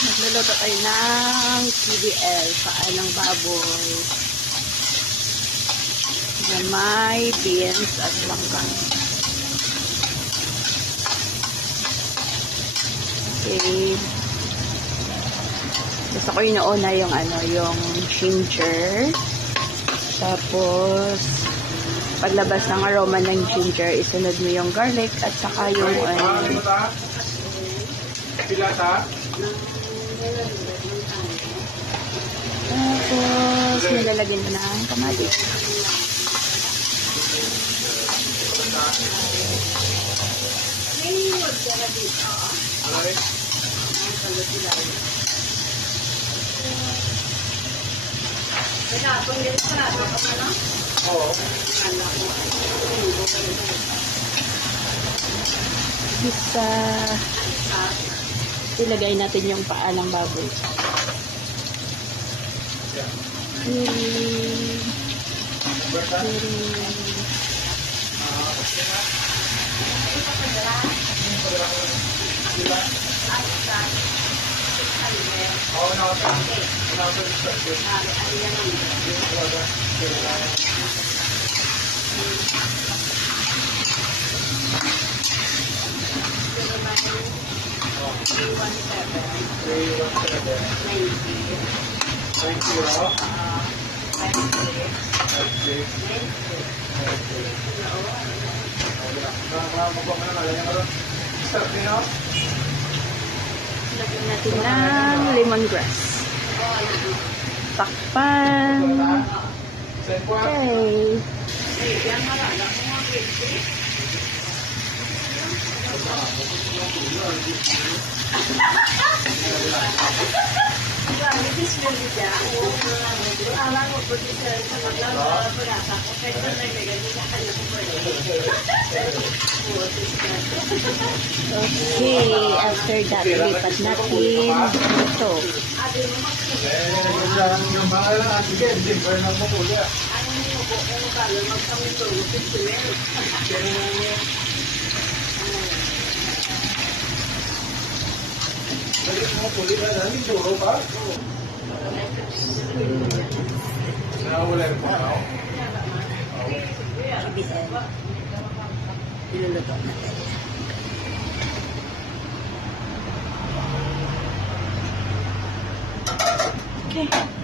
Nagluluto tayo ng PBL, paan ng baboy na may beans at langka. Okay. Gusto ko yung nauna yung yung ginger. Tapos paglabas ng aroma ng ginger, isunod mo yung garlic at saka yung Pilata. Tapos nilalagyan mo na ang kamatis. Isa. Ilagay natin yung paa ng baboy. Lagyan natin ng lemongrass. Takpan. Okay. Okay, after that, lipat natin ito. Iluluto natin. Okay.